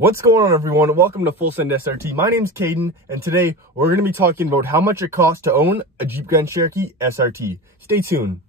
What's going on, everyone? Welcome to Full Send SRT. My name's Caden, and today we're going to be talking about how much it costs to own a Jeep Grand Cherokee SRT. Stay tuned.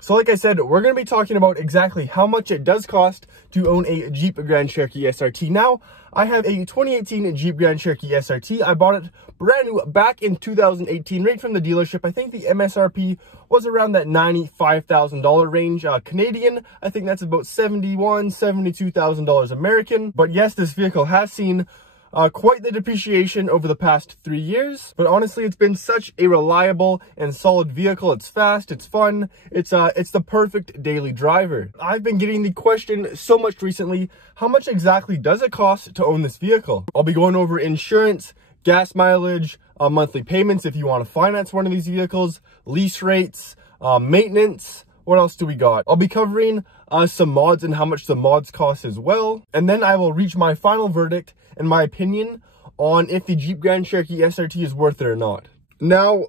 So like I said, we're going to be talking about exactly how much it does cost to own a Jeep Grand Cherokee SRT. Now, I have a 2018 Jeep Grand Cherokee SRT. I bought it brand new back in 2018, right from the dealership. I think the MSRP was around that $95,000 range. Canadian, I think that's about $71,000, $72,000 American. But yes, this vehicle has seen quite the depreciation over the past 3 years, but honestly, it's been such a reliable and solid vehicle. It's fast, it's fun, it's the perfect daily driver. I've been getting the question so much recently, how much exactly does it cost to own this vehicle? I'll be going over insurance, gas mileage, monthly payments if you want to finance one of these vehicles, lease rates, maintenance. What else do we got? I'll be covering some mods and how much the mods cost as well. And then I will reach my final verdict and my opinion on if the Jeep Grand Cherokee SRT is worth it or not. Now,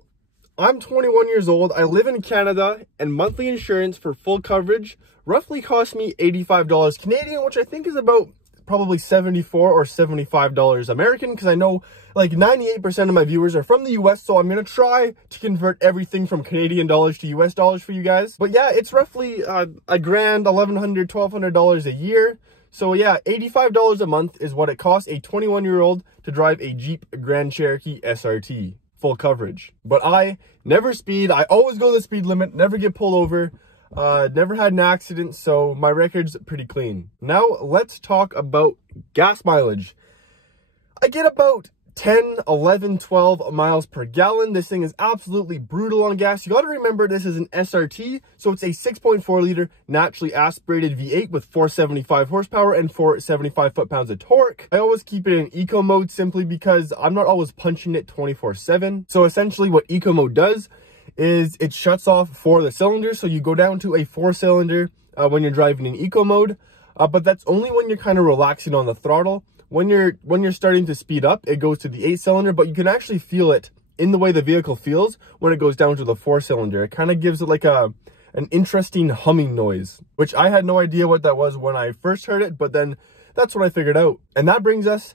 I'm 21 years old. I live in Canada, and monthly insurance for full coverage roughly cost me $85 Canadian, which I think is about probably $74 or $75 American, because I know like 98% of my viewers are from the US, so I'm going to try to convert everything from Canadian dollars to US dollars for you guys. But yeah, it's roughly a grand, $1,100, $1,200 a year. So yeah, $85 a month is what it costs a 21-year-old to drive a Jeep Grand Cherokee SRT, full coverage. But I never speed. I always go the speed limit, never get pulled over. Never had an accident, so my record's pretty clean. Now let's talk about gas mileage. I get about 10, 11, 12 miles per gallon. This thing is absolutely brutal on gas. You got to remember this is an SRT, so it's a 6.4 liter naturally aspirated V8 with 475 horsepower and 475 foot-pounds of torque. I always keep it in eco mode simply because I'm not always punching it 24/7. So essentially what eco mode does is it shuts off 4 of the cylinders, so you go down to a 4-cylinder when you're driving in eco mode, but that's only when you're kind of relaxing on the throttle. When you're starting to speed up, it goes to the 8-cylinder, but you can actually feel it in the way the vehicle feels when it goes down to the 4-cylinder. It kind of gives it like an interesting humming noise, which I had no idea what that was when I first heard it, but then that's what I figured out. And that brings us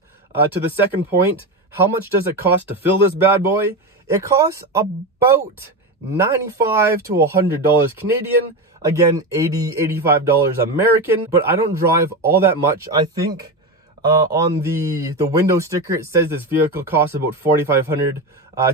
to the second point. How much does it cost to fill this bad boy? It costs about $95 to $100 Canadian. Again, $80, $85 American, but I don't drive all that much. I think on the window sticker, it says this vehicle costs about $4,500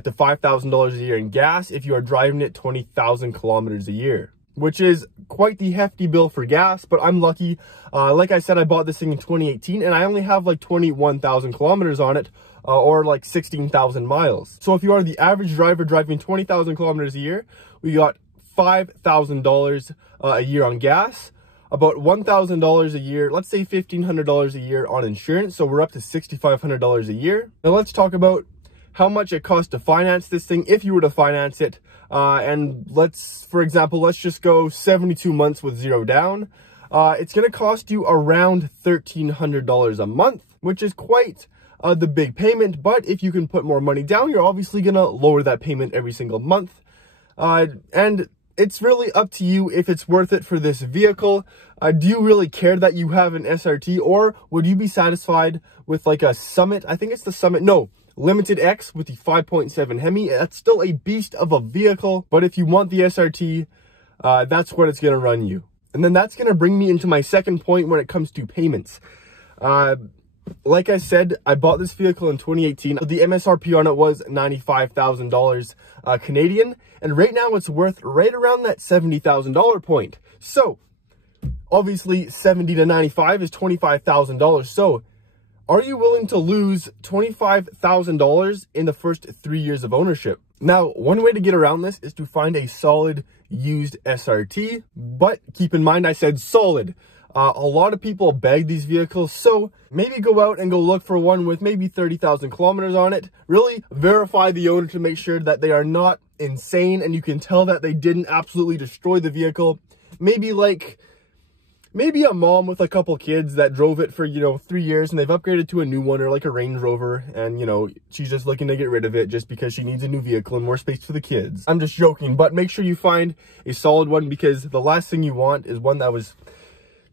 to $5,000 a year in gas if you are driving it 20,000 kilometers a year, which is quite the hefty bill for gas, but I'm lucky. Like I said, I bought this thing in 2018, and I only have like 21,000 kilometers on it, or like 16,000 miles. So if you are the average driver driving 20,000 kilometers a year, we got $5,000 a year on gas, about $1,000 a year, let's say $1,500 a year on insurance, so we're up to $6,500 a year. Now let's talk about how much it costs to finance this thing if you were to finance it. And for example, let's just go 72 months with 0 down. It's going to cost you around $1,300 a month, which is quite the big payment. But if you can put more money down, you're obviously going to lower that payment every single month. And it's really up to you if it's worth it for this vehicle. Do you really care that you have an SRT, or would you be satisfied with like a Summit? I think it's the Summit. No, Limited X with the 5.7 Hemi. That's still a beast of a vehicle, but if you want the SRT, that's what it's going to run you. And then that's going to bring me into my second point when it comes to payments. Like I said, I bought this vehicle in 2018. The MSRP on it was $95,000 Canadian, and right now it's worth right around that $70,000 point. So obviously 70 to 95 is $25,000. So are you willing to lose $25,000 in the first 3 years of ownership? Now, one way to get around this is to find a solid used SRT, but keep in mind I said solid. A lot of people bag these vehicles, so maybe go out and go look for one with maybe 30,000 kilometers on it. Really verify the owner to make sure that they are not insane and you can tell that they didn't absolutely destroy the vehicle. Maybe a mom with a couple kids that drove it for, 3 years and they've upgraded to a new one, or like a Range Rover, and, she's just looking to get rid of it just because she needs a new vehicle and more space for the kids. I'm just joking, but make sure you find a solid one, because the last thing you want is one that was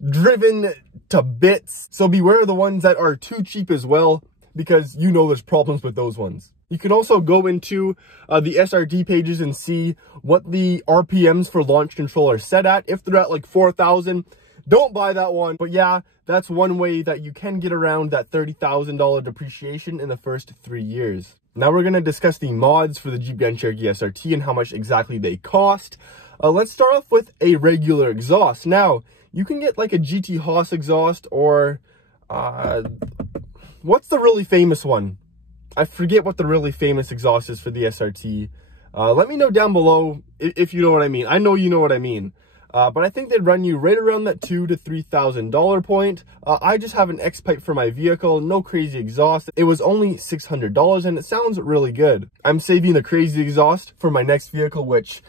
driven to bits. So beware of the ones that are too cheap as well, because there's problems with those ones. You can also go into the SRT pages and see what the RPMs for launch control are set at. If they're at like 4,000, don't buy that one. But yeah, that's one way that you can get around that $30,000 depreciation in the first 3 years. Now we're going to discuss the mods for the Jeep Grand Cherokee SRT and how much exactly they cost. Let's start off with a regular exhaust. Now, you can get like a GT Haas exhaust, or what's the really famous one? I forget what the really famous exhaust is for the SRT. Let me know down below if you know what I mean. I know you know what I mean. But I think they'd run you right around that $2,000 to $3,000 point. I just have an X-Pipe for my vehicle, no crazy exhaust. It was only $600 and it sounds really good. I'm saving the crazy exhaust for my next vehicle, which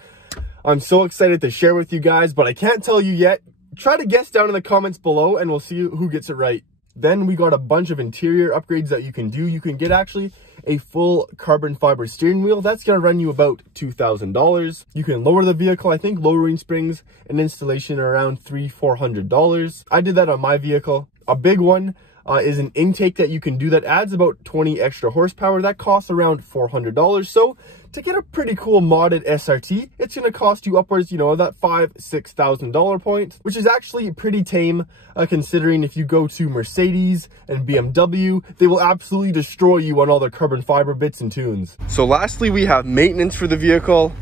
I'm so excited to share with you guys, but I can't tell you yet. Try to guess down in the comments below and we'll see who gets it right. Then we got a bunch of interior upgrades that you can do. You can get actually a full carbon fiber steering wheel. That's going to run you about $2,000. You can lower the vehicle. I think lowering springs and installation are around $300-400. I did that on my vehicle. A big one is an intake that you can do that adds about 20 extra horsepower. That costs around $400. So to get a pretty cool modded SRT, it's going to cost you upwards, that $5,000-6,000 point, which is actually pretty tame, considering if you go to Mercedes and BMW, they will absolutely destroy you on all their carbon fiber bits and tunes. So lastly, we have maintenance for the vehicle.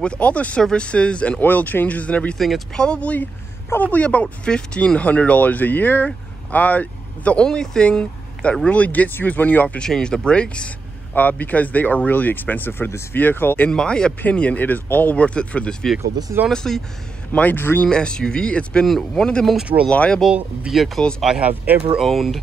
With all the services and oil changes and everything, it's probably about $1,500 a year. The only thing that really gets you is when you have to change the brakes, because they are really expensive for this vehicle. In my opinion, it is all worth it for this vehicle. This is honestly my dream SUV. It's been one of the most reliable vehicles I have ever owned,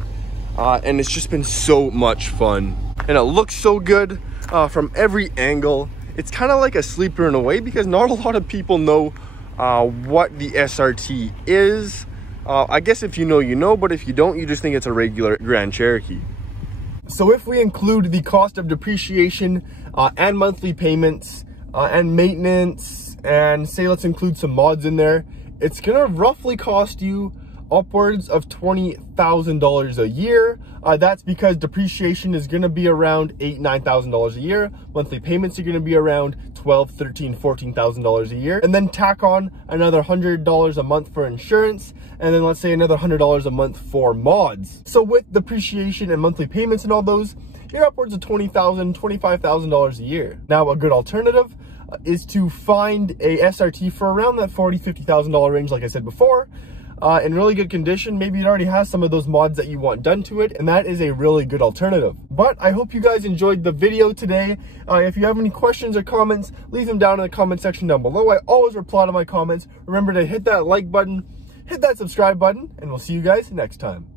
and it's just been so much fun. And it looks so good from every angle. It's kind of like a sleeper in a way, because not a lot of people know what the SRT is. I guess if you know, you know, but if you don't, you just think it's a regular Grand Cherokee. So if we include the cost of depreciation and monthly payments and maintenance, and say let's include some mods in there, it's gonna roughly cost you upwards of $20,000 a year. That's because depreciation is gonna be around $8,000-9,000 a year. Monthly payments are gonna be around $12,000, $13,000, $14,000 a year. And then tack on another $100 a month for insurance, and then let's say another $100 a month for mods. So with depreciation and monthly payments and all those, you're upwards of $20,000, $25,000 a year. Now, a good alternative is to find a SRT for around that $40,000-50,000 range, like I said before, in really good condition. Maybe it already has some of those mods that you want done to it, and that is a really good alternative. But I hope you guys enjoyed the video today. If you have any questions or comments, leave them down in the comment section down below. I always reply to my comments. Remember to hit that like button, hit that subscribe button, and we'll see you guys next time.